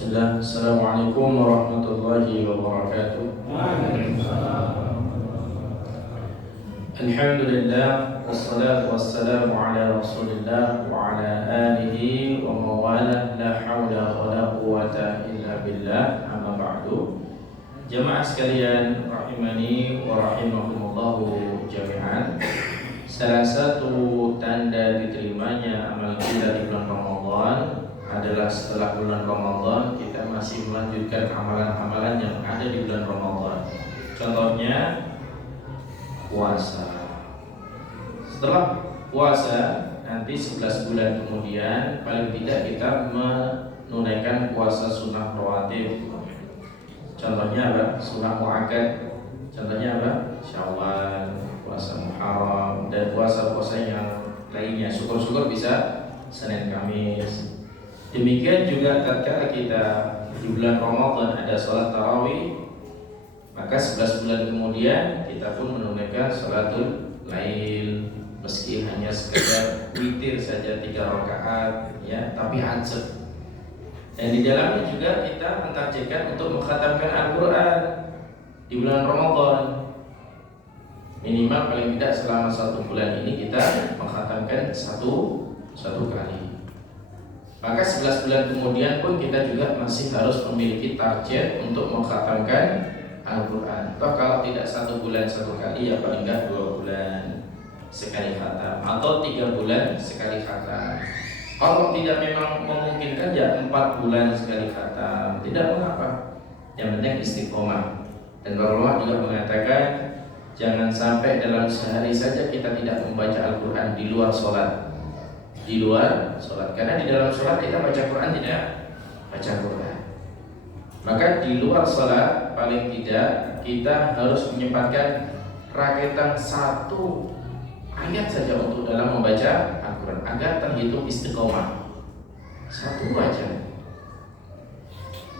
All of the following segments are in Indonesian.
Bismillah, Assalamualaikum warahmatullahi wabarakatuh. Alhamdulillah, wassalatu wassalamu ala rasulillah wa ala alihi wa mawalah, la hawla wa la quwata illa billah, amma ba'du. Jamaah sekalian rahimani wa rahimakumullahu jami'an. Salah satu tanda diterimanya amal kita di bulan Ramadan adalah setelah bulan Ramadan kita masih melanjutkan amalan-amalan yang ada di bulan Ramadan. Contohnya puasa. Setelah puasa nanti 11 bulan kemudian paling tidak kita menunaikan puasa sunnah rawatib. Contohnya apa? Sunnah muakkad. Contohnya apa? Syawal, puasa Muharram, dan puasa-puasa yang lainnya. Syukur-syukur bisa Senin Kamis. Demikian juga tatkala kita di bulan Ramadan ada sholat tarawih, maka 11 bulan kemudian kita pun menunaikan sholatul lail, meski hanya sekedar witir saja 3 rakaat, ya, tapi hajat. Dan di dalamnya juga kita mentargetkan untuk mengkhatamkan Al-Quran di bulan Ramadan. Minimal paling tidak selama 1 bulan ini kita mengkhatamkan satu kali. Maka 11 bulan kemudian pun kita juga masih harus memiliki target untuk mengkhatamkan Al-Quran. Atau kalau tidak 1 bulan 1 kali, ya paling tidak 2 bulan sekali khatam, atau 3 bulan sekali khatam. Kalau tidak memang memungkinkan, ya 4 bulan sekali khatam, tidak mengapa. Yang penting istiqomah. Dan ulama juga mengatakan jangan sampai dalam sehari saja kita tidak membaca Al-Quran di luar sholat. Di luar sholat, karena di dalam sholat kita baca Quran, tidak baca Quran. Maka di luar sholat paling tidak kita harus menyempatkan rakyatan 1 ayat saja untuk dalam membaca Al-Quran agar terhitung istiqomah. 1 aja.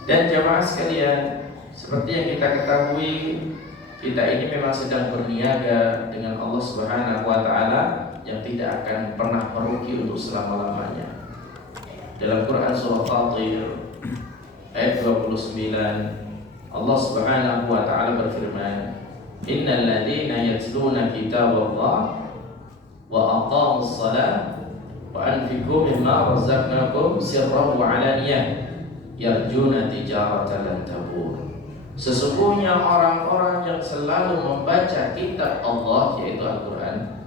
Dan jamaah sekalian, seperti yang kita ketahui, kita ini memang sedang berniaga dengan Allah Subhanahu wa Ta'ala yang tidak akan pernah merugi untuk selama-lamanya. Dalam Quran surah Fatir ayat 29, Allah Subhanahu wa Ta'ala berfirman, innal ladzina yatluna kitaballah wa aqamus shalah wa anfiqu mimma razaqnakum sirran wa alaniyah yarjuna tijaratan lan tabur. Sesungguhnya orang-orang yang selalu membaca kitab Allah, yaitu Al-Quran,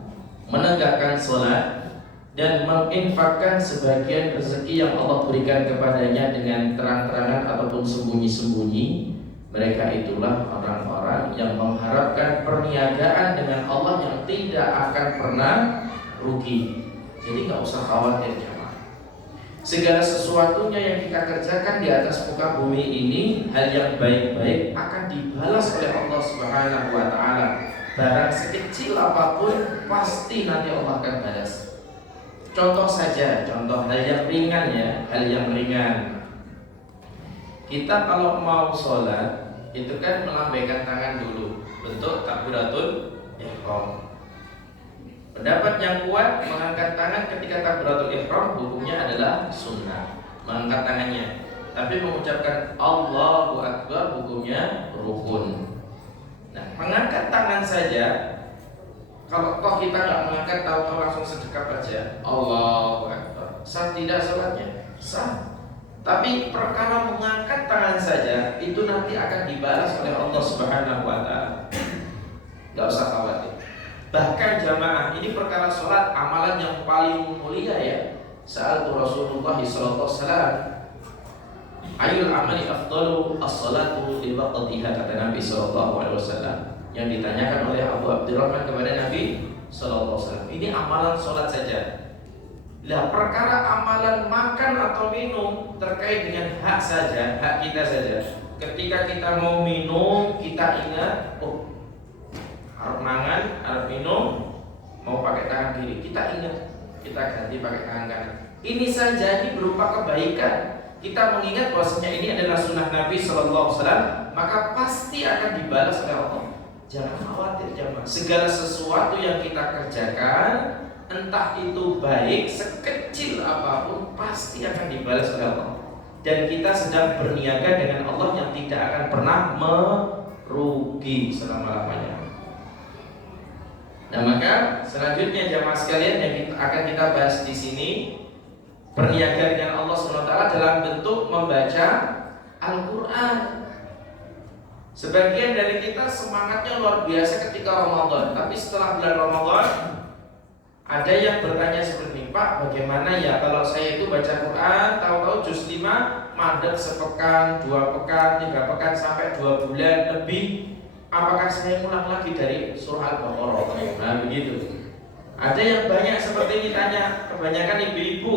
menegakkan sholat dan menginfakkan sebagian rezeki yang Allah berikan kepadanya dengan terang-terangan ataupun sembunyi-sembunyi, mereka itulah orang-orang yang mengharapkan perniagaan dengan Allah yang tidak akan pernah rugi. Jadi nggak usah khawatir jemaah. Segala sesuatunya yang kita kerjakan di atas muka bumi ini, hal yang baik-baik akan dibalas oleh Allah Subhanahu wa Ta'ala. Barang sekecil apapun pasti nanti Allah akan balas. Contoh saja, contoh hal yang ringan, ya, hal yang ringan. Kita kalau mau sholat itu kan melambaikan tangan dulu, bentuk takbiratul ihram. Pendapat yang kuat, mengangkat tangan ketika takbiratul ihram hukumnya adalah sunnah, mengangkat tangannya. Tapi mengucapkan Allahu Akbar hukumnya rukun. Nah, mengangkat tangan saja, kalau toh kita nggak mengangkat, tahu-tahu langsung sedekap aja, Allahu Akbar, sah tidak sholatnya? Sah. Tapi perkara mengangkat tangan saja itu nanti akan dibalas oleh Allah Subhanahu wa Ta'ala. Nggak usah khawatir. Bahkan jamaah, ini perkara sholat amalan yang paling mulia, ya. Sa'altu Rasulullah sallallahu alaihi wasallam, ayul amali afdalu as-salatu li waqtiha, kata Nabi sallallahu alaihi wasallam, yang ditanyakan oleh Abu Abdurrahman kepada Nabi sallallahu alaihi wasallam. Ini amalan sholat saja. Lah, perkara amalan makan atau minum terkait dengan hak saja, hak kita saja. Ketika kita mau minum, kita ingat, oh, harus mangan, harus minum, mau pakai tangan kiri, kita ingat, kita ganti pakai tangan kanan. Ini saja, ini berupa kebaikan. Kita mengingat bahwasanya ini adalah sunnah Nabi Sallallahu Alaihi Wasallam, maka pasti akan dibalas oleh Allah. Jangan khawatir jemaah. Segala sesuatu yang kita kerjakan, entah itu baik sekecil apapun, pasti akan dibalas oleh Allah. dan kita sedang berniaga dengan Allah yang tidak akan pernah merugi selama-lamanya. Nah, maka selanjutnya jamaah sekalian yang akan kita bahas di sini, berniaga dengan Allah SWT dalam bentuk membaca Al-Quran. Sebagian dari kita semangatnya luar biasa ketika Ramadan, tapi setelah bulan Ramadan ada yang bertanya seperti ini, Pak, bagaimana ya kalau saya itu baca Quran, tahu-tahu juz 5 mandek sepekan, 2 pekan, 3 pekan, sampai 2 bulan lebih, apakah saya ulang lagi dari surah Al-Baqarah? Nah begitu. Ada yang banyak seperti ini tanya, kebanyakan ibu-ibu.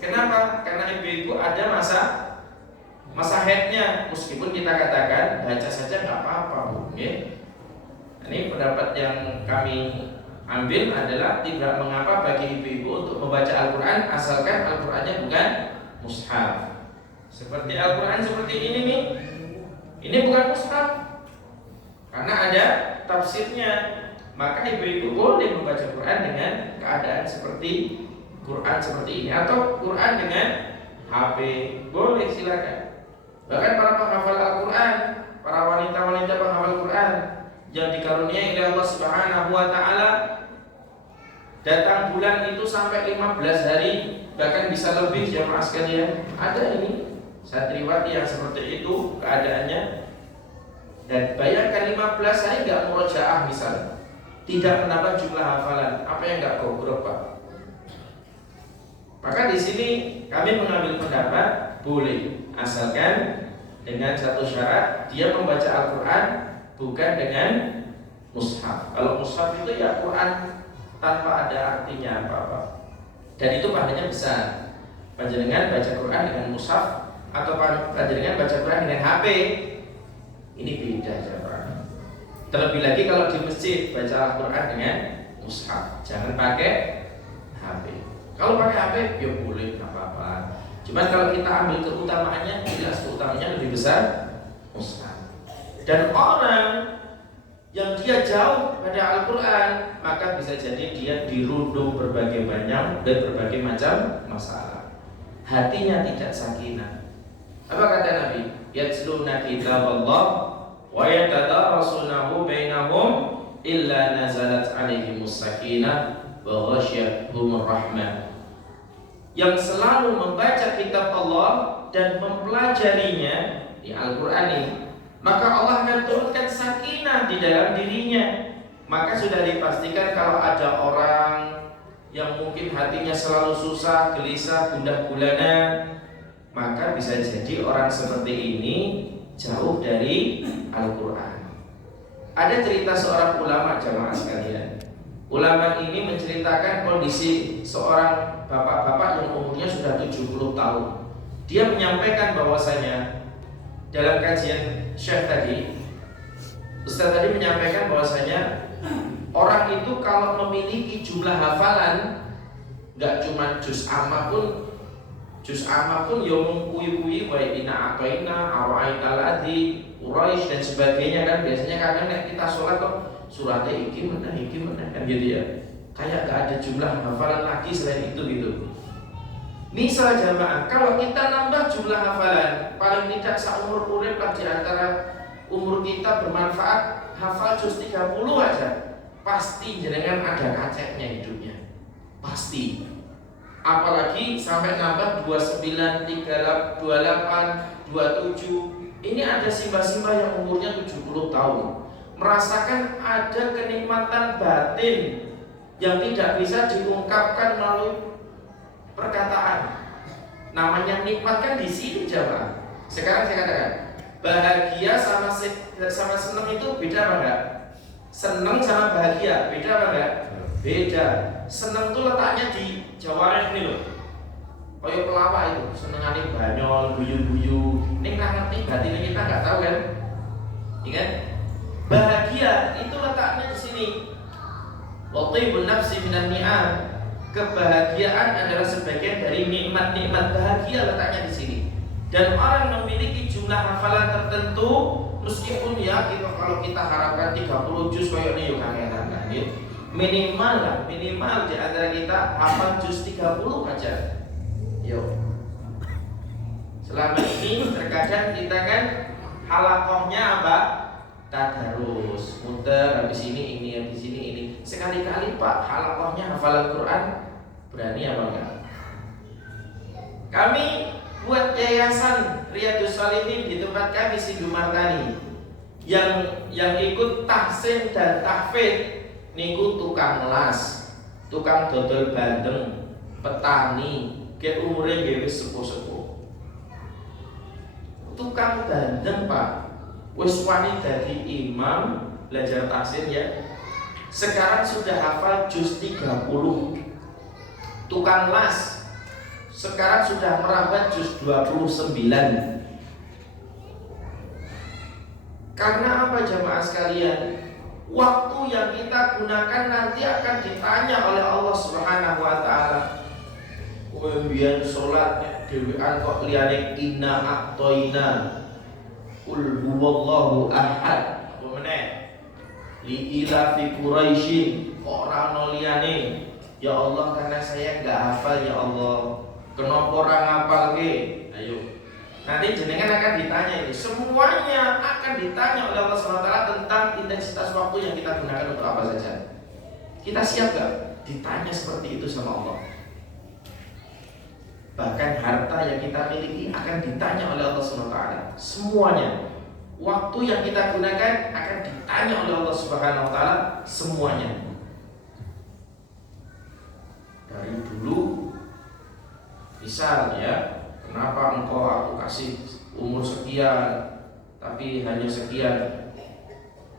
Kenapa? Karena ibu-ibu ada masa haidnya, meskipun kita katakan baca saja nggak apa-apa, Bu. Ini pendapat yang kami ambil adalah tidak mengapa bagi ibu-ibu untuk membaca Al-Quran asalkan Al-Qurannya bukan mushaf. Seperti Al-Quran seperti ini nih, ini bukan mushaf karena ada tafsirnya. Maka ibu-ibu boleh membaca Quran dengan keadaan seperti Quran seperti ini, atau Quran dengan HP, boleh, silakan. Bahkan para penghafal Al-Quran, para wanita-wanita penghafal Quran yang dikaruniai oleh Allah Subhanahu wa Ta'ala, datang bulan itu sampai 15 hari, bahkan bisa lebih jamaah sekalian. Ada ini santriwati yang seperti itu keadaannya. Dan bayangkan 15 hari nggak murojaah misalnya, tidak menambah jumlah hafalan, apa yang nggak gobrok, Pak? Maka di sini kami mengambil pendapat boleh, asalkan dengan satu syarat, dia membaca Al-Quran bukan dengan mushaf. Kalau mushaf itu ya Quran tanpa ada artinya apa-apa, dan itu pahalanya besar. Panjenengan baca Quran dengan mushaf atau panjenengan baca Quran dengan HP, ini beda jawabannya. Terlebih lagi kalau di masjid baca Al-Quran dengan mushaf, jangan pakai HP. Kalau pakai HP ya boleh, nggak apa-apa. Cuman kalau kita ambil keutamaannya, jelas keutamaannya lebih besar mushaf. Dan orang yang dia jauh pada Al-Quran, maka bisa jadi dia dirundung berbagai banyak dan berbagai macam masalah. Hatinya tidak sakinah. Apa kata Nabi? Yatsluna kitaballah wa yatadarasunahu bainahum illa nazalat alaihimus sakinah wa ghasyiyatuhumur rahmah. Yang selalu membaca kitab Allah dan mempelajarinya di Al-Quran ini, maka Allah akan turunkan sakinah di dalam dirinya. Maka sudah dipastikan kalau ada orang yang mungkin hatinya selalu susah, gelisah, gundah gulana, maka bisa jadi orang seperti ini jauh dari Al-Quran. Ada cerita seorang ulama jamaah sekalian. Ulama ini menceritakan kondisi seorang bapak-bapak yang umurnya sudah 70 tahun. Dia menyampaikan bahwasanya dalam kajian Syekh tadi, Ustaz tadi menyampaikan bahwasanya orang itu kalau memiliki jumlah hafalan, nggak cuma juz amma pun ya mengkuyi-kuyi wa inna a'taina ara'aital ladzi Quraisy dan sebagainya kan. Biasanya kadang kita sholat kok suratnya iki mana kan gitu ya. Kayak gak ada jumlah hafalan lagi selain itu gitu. Misal jamaah, kalau kita nambah jumlah hafalan, paling tidak seumur urip lah di antara umur kita bermanfaat hafal juz 30 aja, pasti jenengan ada kaceknya hidupnya. Pasti. Apalagi sampai nambah 29, 38, 27. Ini ada simba-simba yang umurnya 70 tahun, merasakan ada kenikmatan batin yang tidak bisa diungkapkan melalui perkataan. Namanya nikmat kan di sini jamaah. Sekarang saya katakan, bahagia sama senang itu beda apa enggak? Senang sama bahagia beda apa enggak? Beda. Senang itu letaknya di Jawa ini loh. Kayak pelawak itu, senengane banyol, guyu-guyu. Ini nggak ngerti batinnya kita nggak tahu kan? Ingat? Bahagia itu letaknya di sini. Watibun nafsi minan ni'am. Kebahagiaan adalah sebagian dari nikmat-nikmat. Bahagia letaknya di sini. Dan orang memiliki jumlah hafalan tertentu, meskipun ya kalau kita harapkan 30 juz kayak ini yuk kangenan kan gitu. Minimal di antara kita hafal juz 30 aja. Yo. Selama ini terkadang kita kan halakohnya apa? Tadarus, muter habis ini, habis ini. Sekali-kali Pak halakohnya hafalan Quran, berani apa enggak? Kami buat yayasan Riyadhus Shalihin di tempat kami Sindumartani. Yang ikut tahsin dan tahfidz niku tukang las, tukang dodol bandeng, petani, ke umure nggih wis sepuh-sepuh. Tukang bandeng Pak, wis wani dadi imam belajar tahsin ya. Sekarang sudah hafal juz 30. Tukang las sekarang sudah merambah juz 29. Karena apa jamaah sekalian? Waktu yang kita gunakan nanti akan ditanya oleh Allah Subhanahu wa taala. Kowe mbiyen salat dhewean kok liyane inna a'toina. Qul huwallahu ahad. Apa meneh? Li ila fi Quraisyin. Kok ora ono liyane? Ya Allah, karena saya enggak hafal ya Allah. Kenapa orang hafal ke? Ayo. Nanti jenengan akan ditanya ini. Semuanya akan ditanya oleh Allah SWT tentang intensitas waktu yang kita gunakan untuk apa saja. Kita siap gak ditanya seperti itu sama Allah? Bahkan harta yang kita miliki akan ditanya oleh Allah SWT. Semuanya. Waktu yang kita gunakan akan ditanya oleh Allah SWT. Semuanya. Dari dulu, misal ya, kenapa engkau aku kasih umur sekian tapi hanya sekian?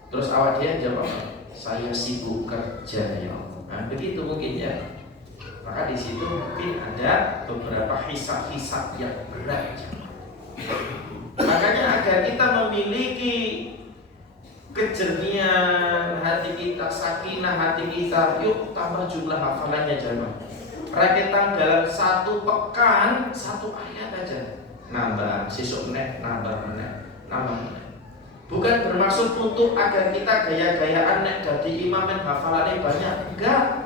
Terus awak dia jawab, saya sibuk kerja ya Allah. Nah, begitu mungkin ya. Maka di situ mungkin ada beberapa hisab-hisab yang berat. Makanya agar kita memiliki kejernihan hati kita, sakinah hati kita, yuk tambah jumlah hafalannya jamaah. Rakitan dalam satu pekan satu ayat aja nambah, sesuk meneh nambah meneh. Bukan bermaksud untuk agar kita gaya-gayaan nek dadi imam men hafalannya banyak, enggak.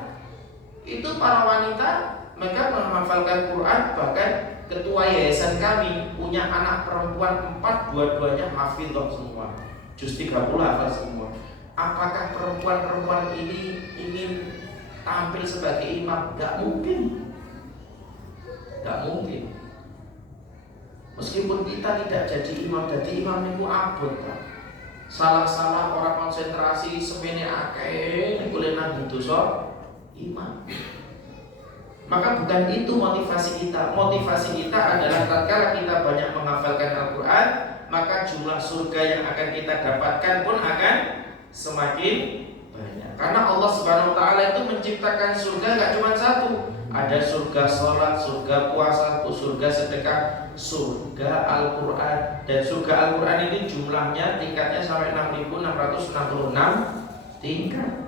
Itu para wanita mereka menghafalkan Quran, bahkan ketua yayasan kami punya anak perempuan 4, dua-duanya hafidhah semua. Juz 30 hafal semua. Apakah perempuan-perempuan ini ingin tampil sebagai imam? Gak mungkin. Gak mungkin. Meskipun kita tidak jadi imam itu abot Pak. Salah-salah orang konsentrasi semene akeh boleh nang dosa imam. Maka bukan itu motivasi kita. Motivasi kita adalah tatkala kita banyak menghafalkan Al-Quran, maka jumlah surga yang akan kita dapatkan pun akan semakin banyak. Karena Allah Subhanahu wa taala itu menciptakan surga gak cuma satu. Ada surga sholat, surga puasa, surga sedekah, surga Al-Quran. Dan surga Al-Quran ini jumlahnya tingkatnya sampai 6.666 tingkat.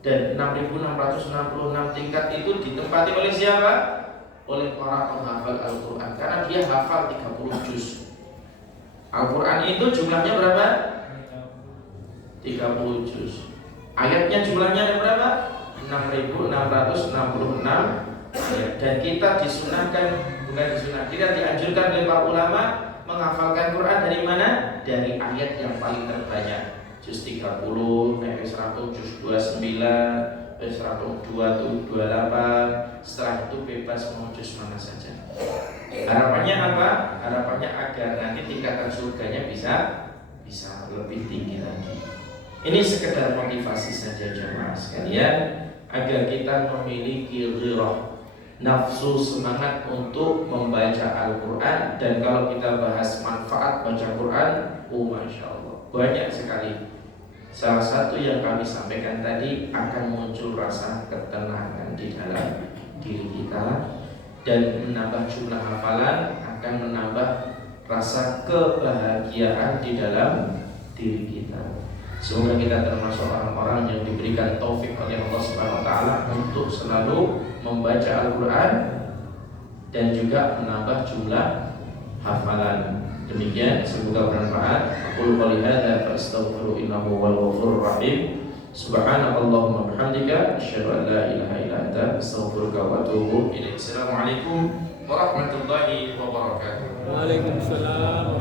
Dan 6.666 tingkat itu ditempati oleh siapa? Oleh para penghafal Al-Quran. Karena dia hafal 30 juz. Al-Quran itu jumlahnya berapa? 30 juz. Ayatnya jumlahnya ada berapa? 6.666 ayat. Dan kita disunahkan, bukan disunahkan, kita dianjurkan oleh para ulama menghafalkan Quran dari mana? Dari ayat yang paling terbanyak. Juz 30, juz 100, juz 29, juz 102, 28. Setelah itu bebas mau juz mana saja. Harapannya apa? Harapannya agar nanti tingkatan surganya bisa lebih tinggi lagi. Ini sekedar motivasi saja jemaah sekalian, agar kita memiliki ghirah, nafsu, semangat untuk membaca Al-Quran. Dan kalau kita bahas manfaat baca Quran, Masya Allah, banyak sekali. Salah satu yang kami sampaikan tadi, akan muncul rasa ketenangan di dalam diri kita, dan menambah jumlah hafalan akan menambah rasa kebahagiaan di dalam diri kita. Semoga kita termasuk orang-orang yang diberikan taufik oleh Allah Subhanahu wa taala untuk selalu membaca Al-Quran dan juga menambah jumlah hafalan. Demikian, semoga bermanfaat. Aqulu qouli hadza fa astaghfiru innahu huwal ghafurur rahim. Subhanakallahumma wa bihamdika bihamdika asyhadu an la ilaha illa anta astaghfiruka wa atubu ilaik. Assalamualaikum warahmatullahi wabarakatuh. Waalaikumsalam.